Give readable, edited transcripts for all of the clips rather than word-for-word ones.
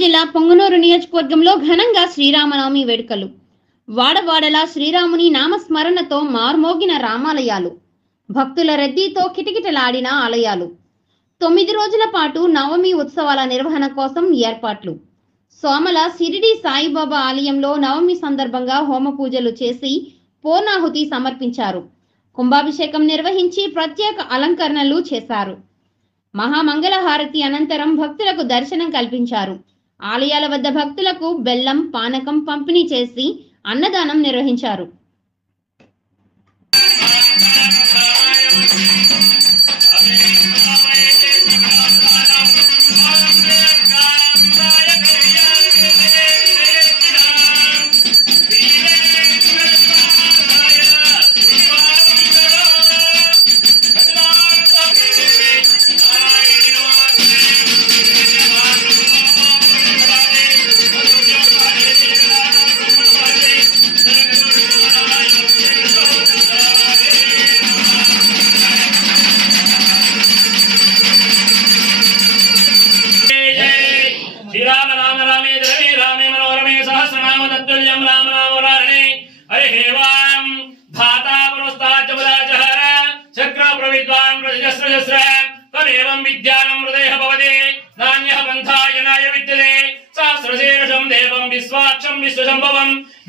జిల్లా పొంగనూరు నియోజకవర్గంలో ఘనంగా శ్రీరామనవమి వేడుకలు. వాడవాడలా శ్రీరాముని నామస్మరణతో మార్మోగిన రామాలయాలు, భక్తుల రద్దీతో కిటకిటలాడిన ఆలయాలు. 9 రోజుల పాటు నవమి ఉత్సవాల నిర్వహణ కోసం ఏర్పాట్లు. సోమల షిరిడి సాయిబాబా ఆలయంలో నవమి సందర్భంగా హోమ పూజలు చేసి పూర్ణాహుతి సమర్పించారు. కుంభాభిషేకం నిర్వహించి ప్రత్యేక అలంకరణలు చేశారు. మహామంగళహారతి అనంతరం భక్తులకు దర్శనం కల్పించారు. ఆలయాల వద్ద భక్తులకు బెల్లం, పానకం పంపిణీ చేసి అన్నదానం నిర్వహించారు.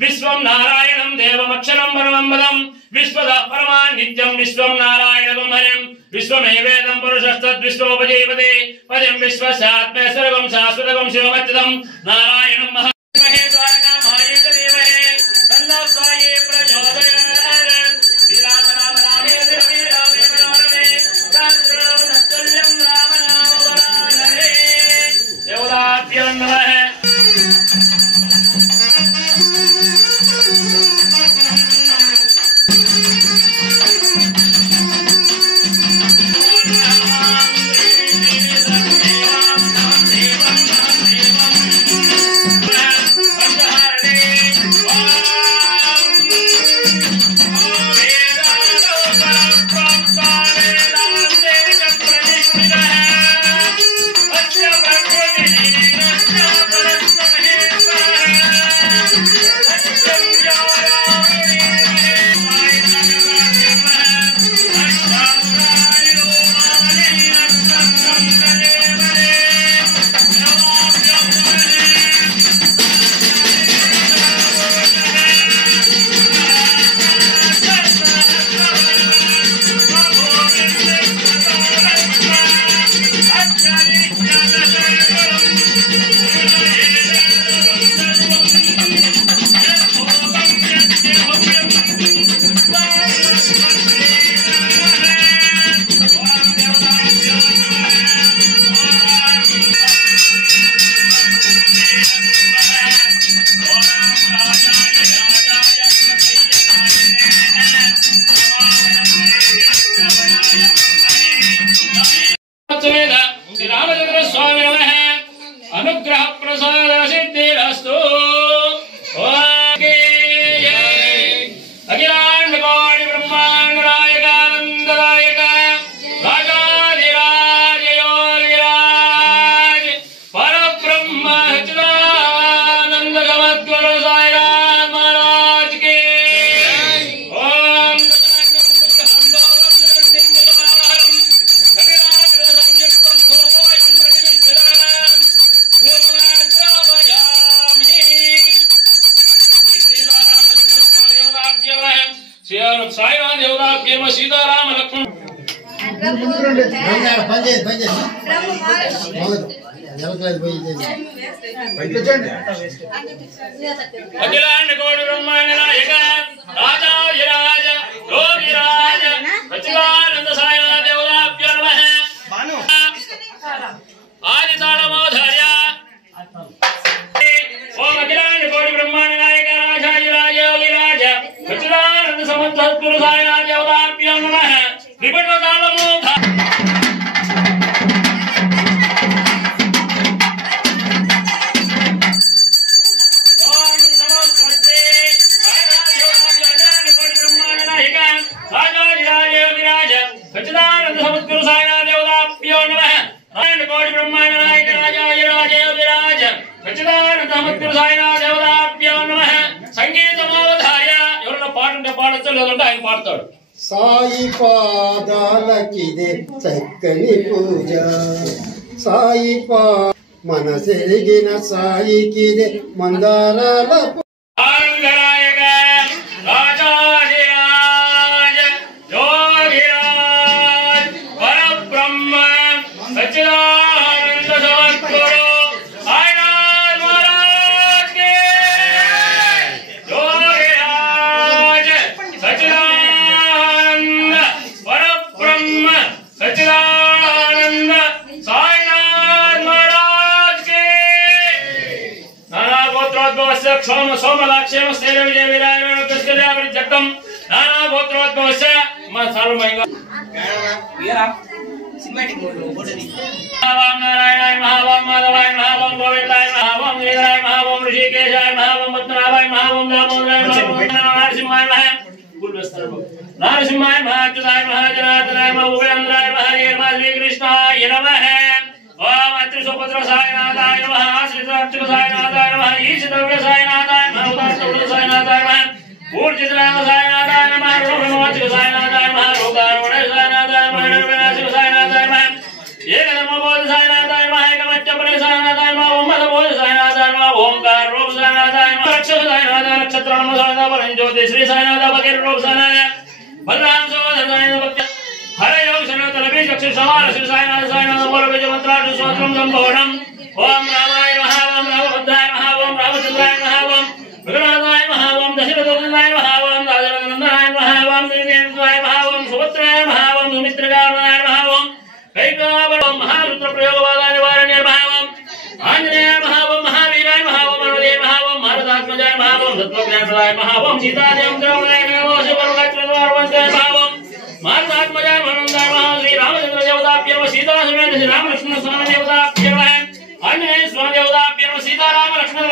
विश्वं नारायणं देवमक्षरं परमं पदं विश्वतः परमान् नित्यं विश्वं नारायणं हरिं विश्वमेवेदं पुरुषस्तद्विश्वोपजीवते पदं विश्वस्यात्मे सर्वं शाश्वतं शिवमच्युतं नारायणं महामहे द्वारकामाय देवहे तन्नः स्वाये प्रचोदयात् श्रीराम राम रामेति रमे रामे मनोरमे सहस्रनामतुल्यं राम नाम वरानने देवताभ्यो नमः। रामचंद्र स्वामी नमः अनुग्रह प्रसाद सिद्धिरस्तु अखिलांड कोटि ब्रह्मांड नायक आनंददायक राजाधिराज योगिराज परब्रह्म सच्चिदानंद समद्गुरु साईनाथ महाराज की ओम साईनाथ देवताभ्यो सीताराम लक्ष्मण अखिलांड कोटि ब्रह्मांड नायक राजाधिराज योगिराज सच्चिदानंद साईनाथ देवताभ्यो नमः आदिताళమోధార్య ओम अखिलांड कोटि ब्रह्मांड नायक राजाधिराज योगिराज सच्चिदानंद समद्गुरु साईनाथ देवताभ्यो नमः विपण्णताళమోధార్య ओम नमो भगवते साईनाथ कोटि ब्रह्मांड नायक राजाधिराज योगिराज सच्चिदानंद समद्गुरु साईनाथ देवताभ्यो नमः कोटि ब्रह्मांड नायक राजाधिराज योगिराज చేస్తాడు, లేదంటే ఆయన పాడతాడు. సాయి పాదాలకిదే చక్కని పూజ, సాయి మనసెరిగిన సాయికిదే మందారాల ఆనందరాయక రాజాధిరాజ యోగిరాజ్ పరబ్రహ్మ సచ్చిదానంద సద్గురు సాయినాథ్ మహారాజ్ కి యోగిరాజ్ సచ్చిదానంద పరబ్రహ్మ సచ్చిదానంద సాయినాథ్ మహారాజ్ కి నానా గోత్రోద్భవస్య క్షోమ సోమలాక్షేమ స్థైర్య విజయ విరాయణ కస్కర్యావరి జగం నానా గోత్రోద్భవస్య మా సర్వమయంగా సినిమాటిక్ మోడ్ లో ఫోటోని ఓం నారాయణాయ మహావం మాధవాయ మహావం గోవిందాయ మహావం శ్రీధరాయ మహావం ఋషికేశాయ మహావం పద్మనాభాయ మహావం దామోదరాయ మహావం నరసింహాయ మహా నరసింహాయ మహాచ్యుతాయ మహాజనార్దనాయ మహోభయాంధ్రాయ మహనీయ శ్రీకృష్ణాయ నమః. ఓం అత్రిసుపత్ర సాయినాథాయ నమః. శ్రీరాక్షక సాయినాథాయ నమః. ఈశితవ్య సాయినాథాయ నమః. ఉదాస్తవ్య సాయినాథాయ నమః. పూర్జితరామ సాయినాథాయ నమః. రోగమోచక సాయినాథాయ నమః. రోగారుణ సాయినాథాయ నమః. వినాశక సాయినాథాయ నమః. ఏకధర్మబోధ సాయినాథాయ నమః. ఏకమత్యపరి సాయినాథాయ నమః. ఓంకారబోధ సాయినాథాయ నమః. ఓంకార రూప సాయినాథాయ నమః. రక్షక సాయినాథాయ నక్షత్ర నమ సాయినాథ పరంజ్యోతి శ్రీ సాయినాథ బకేర్ రూప సాయినాథ బలరామ సోదర సాయినాథ భక్త హరే యోగ సనాతన బీజ చక్షు సమాన శ్రీ సాయినాథ సాయినాథ మూల బీజ మంత్రాలు స్తోత్రం సంభవనం. ఓం రామాయ నమః. ఓం రామభద్రాయ నమః. ఓం రామచంద్రాయ నమః. ఓం విఘ్ననాథాయ నమః. ఓం దశరథనందనాయ నమః. ఓం రాజనందనాయ నమః. ఓం నిర్వేంద్రాయ నమః. ఓం సుభద్రాయ నమః. ఓం సుమిత్రగాయ నమః. ఓం కైకావళ మహారుద్ర ప్రయోగవాద నివారణ్య నమః. ఓం ఆంజనేయ నమః. ఓం మహావీరాయ నమః. ఓం మనోజయ నమః. ఓం మారుతాత్మజాయ నమః. ఓం సత్వజ్ఞానప్రదాయ నమః. ఓం సీతాదేవం ద్రౌపదాయ నమః. ఓం శివరుణాచలవారవంతాయ నమః. ఓం మారుతాత్మజాయ మనందాయ నమః. శ్రీ రామచంద్ర దేవతాభ్య నమః. సీతాసమేత శ్రీ రామలక్ష్మణ స్వామి దేవతాభ్య నమః. ఆంజనేయ స్వామి దేవతాభ్య నమః. సీతారామ లక్ష్మణ